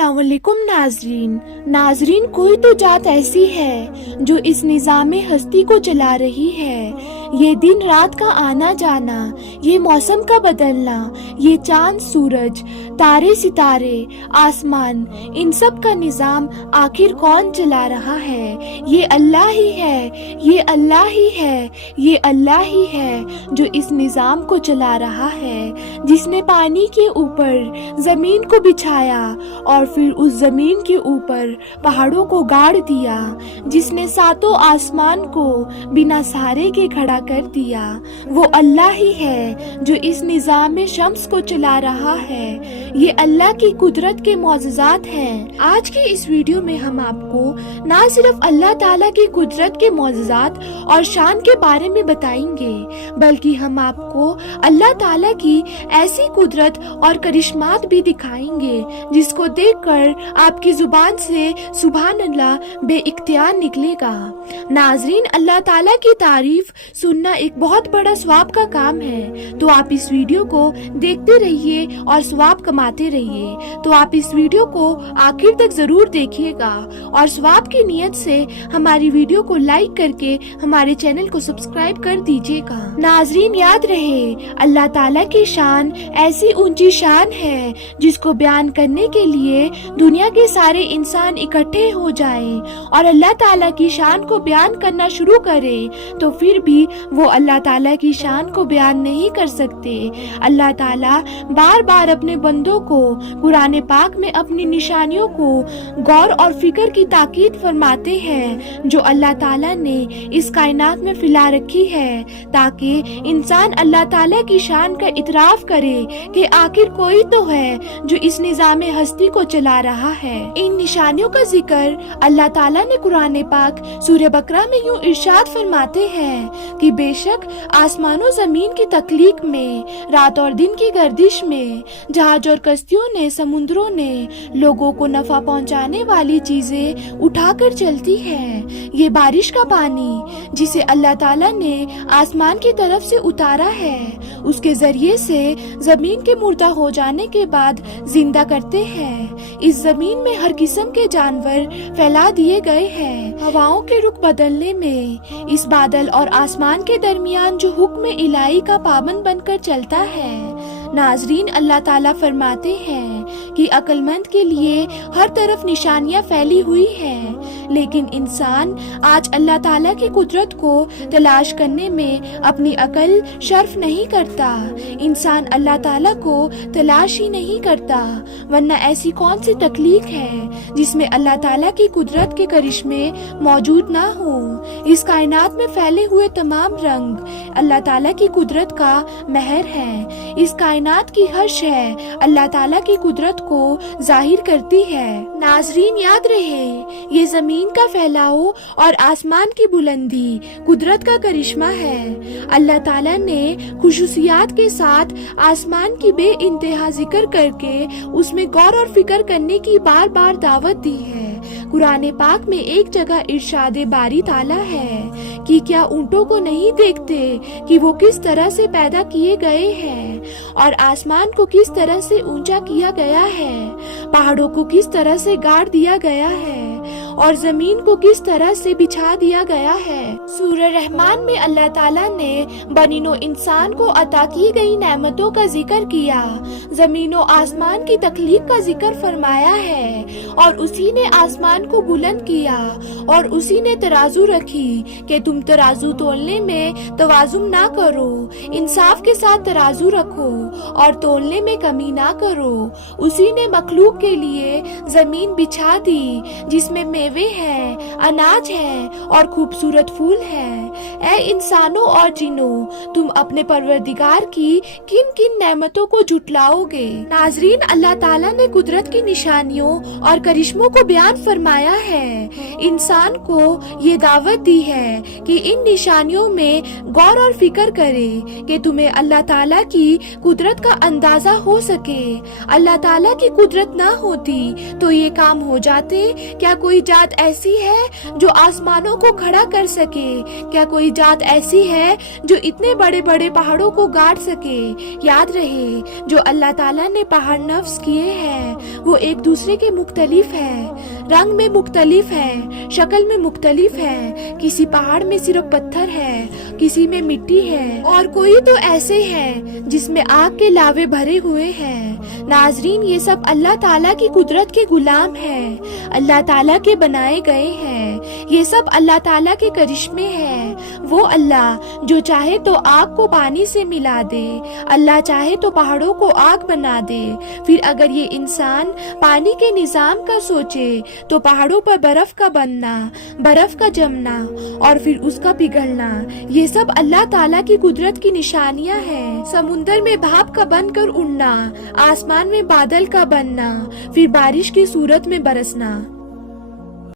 अस्सलाम वालेकुम नाजरीन कोई तो जात ऐसी है जो इस निज़ाम हस्ती को चला रही है। ये दिन रात का आना जाना, ये मौसम का बदलना, ये चांद सूरज, तारे सितारे, आसमान, इन सब का निज़ाम आखिर कौन चला रहा है? ये अल्लाह ही है, ये अल्लाह ही है, ये अल्लाह ही है जो इस निज़ाम को चला रहा है, जिसने पानी के ऊपर ज़मीन को बिछाया और फिर उस ज़मीन के ऊपर पहाड़ों को गाड़ दिया, जिसने सातों आसमान को बिना सहारे के खड़ा कर दिया। वो अल्लाह ही है जो इस निज़ाम शम्स को चला रहा है। ये अल्लाह की कुदरत के मौजज़ात हैं। आज की इस वीडियो में हम आपको ना सिर्फ अल्लाह ताला की कुदरत के मौजज़ात और शान के बारे में बताएंगे, बल्कि हम आपको अल्लाह ताला की ऐसी कुदरत और करिश्मात भी दिखाएंगे जिसको देखकर आपकी जुबान से सुभान अल्लाह बेइख्तियार निकलेगा। नाजरीन, अल्लाह ताला की तारीफ सुनना एक बहुत बड़ा सवाब का काम है, तो आप इस वीडियो को देखते रहिए और सवाब कमाते रहिए। तो आप इस वीडियो को आखिर तक जरूर देखिएगा और सवाब की नियत से हमारी वीडियो को लाइक करके हमारे चैनल को सब्सक्राइब कर दीजिएगा। नाजरीन, याद रहे, अल्लाह ताला की शान ऐसी ऊंची शान है जिसको बयान करने के लिए दुनिया के सारे इंसान इकट्ठे हो जाएं और अल्लाह ताला की शान को बयान करना शुरू करें तो फिर भी वो अल्लाह ताला की शान को बयान नहीं कर सकते। अल्लाह ताला बार बार अपने बंदों को कुरान पाक में अपनी निशानियों को गौर और फिक्र की ताकीद फरमाते हैं जो अल्लाह ताला ने इस कायनात में फैला रखी है, ताकि इंसान अल्लाह ताला की शान का इतराफ करे कि आखिर कोई तो है जो इस निज़ाम हस्ती को चला रहा है। इन निशानियों का जिक्र अल्लाह ताला ने कुरान पाक सूरह बकरा में यूं इरशाद फरमाते हैं कि बेशक आसमानों जमीन की तख्लीक में, रात और दिन की गर्दिश में, जहाज और कश्तियों ने, समुद्रों ने लोगों को नफा पहुंचाने वाली चीजें उठाकर चलती है। ये बारिश का पानी जिसे अल्लाह ताला ने आसमान की तरफ से उतारा है, उसके जरिए से जमीन के मुर्दा हो जाने के बाद जिंदा करते हैं। इस जमीन में हर किस्म के जानवर फैला दिए गए हैं। हवाओं के रुख बदलने में इस बादल और आसमान के दरमियान जो हुक्म इलाही का पाबंद बनकर चलता है। नाजरीन, अल्लाह ताला फरमाते हैं कि अक्लमंद के लिए हर तरफ निशानियां फैली हुई हैं, लेकिन इंसान आज अल्लाह ताला की कुदरत को तलाश करने में अपनी अकल शर्फ नहीं करता। इंसान अल्लाह ताला को तलाश ही नहीं करता, वरना ऐसी कौन सी तकलीफ है जिसमें अल्लाह ताला की कुदरत के करिश्मे मौजूद ना हो। इस कायनात में फैले हुए तमाम रंग अल्लाह ताला की कुदरत का महर है। इस कायनात की हर शय अल्लाह ताला की कुदरत को जाहिर करती है। नाजरीन, याद रहे, ये जमीन का फैलाव और आसमान की बुलंदी कुदरत का करिश्मा है। अल्लाह ताला ने खुशूसियात के साथ आसमान की बे इंतहा जिक्र करके उसमें गौर और फिक्र करने की बार बार दावत दी है। कुरान पाक में एक जगह इरशाद बारी ताला है कि क्या ऊंटों को नहीं देखते कि वो किस तरह से पैदा किए गए हैं और आसमान को किस तरह से ऊंचा किया गया है, पहाड़ों को किस तरह से गाड़ दिया गया है और जमीन को किस तरह से बिछा दिया गया है। सूरह रहमान में अल्लाह ताला ने बनीनो इंसान को अता की गई नेमतों का जिक्र किया, जमीनों आसमान की तख्लीक का जिक्र फरमाया है और उसी ने आसमान को बुलंद किया और उसी ने तराजू रखी कि तुम तराजू तोलने में तवाजुन ना करो, इंसाफ के साथ तराजू रखो और तोलने में कमी ना करो। उसी ने मखलूक के लिए जमीन बिछा दी जिसमें मेवे हैं, अनाज है और खूबसूरत फूल है। ऐ इंसानों और जिन्नों, तुम अपने परवरदिगार की किन किन नेमतों को झुटलाओगे। नाजरीन, अल्लाह ताला ने कुदरत की निशानियों और करिश्मों को बयान फरमाया है। इंसान को ये दावत दी है कि इन निशानियों में गौर और फिक्र करे कि तुम्हें अल्लाह ताला की कुदरत का अंदाजा हो सके। अल्लाह ताला की कुदरत ना होती तो ये काम हो जाते। क्या कोई जात ऐसी है जो आसमानों को खड़ा कर सके? क्या कोई जात ऐसी है जो इतने बड़े बड़े पहाड़ों को गाड़ सके। याद रहे, जो अल्लाह ताला ने पहाड़ नफ्स किए हैं वो एक दूसरे के मुख्तलिफ है, रंग में मुख्तलिफ है, शक्ल में मुख्तलिफ है। किसी पहाड़ में सिर्फ पत्थर है, किसी में मिट्टी है, और कोई तो ऐसे है जिसमें आग के लावे भरे हुए हैं। नाजरीन, ये सब अल्लाह ताला की कुदरत के गुलाम हैं, अल्लाह ताला के बनाए गए हैं। ये सब अल्लाह ताला के करिश्मे हैं। वो अल्लाह जो चाहे तो आग को पानी से मिला दे, अल्लाह चाहे तो पहाड़ों को आग बना दे। फिर अगर ये इंसान पानी के निजाम का सोचे तो पहाड़ों पर बर्फ का बनना, बर्फ का जमना और फिर उसका पिघलना, ये सब अल्लाह ताला की कुदरत की निशानियां हैं। समुंदर में भाप का बनकर उड़ना, आसमान में बादल का बनना, फिर बारिश की सूरत में बरसना।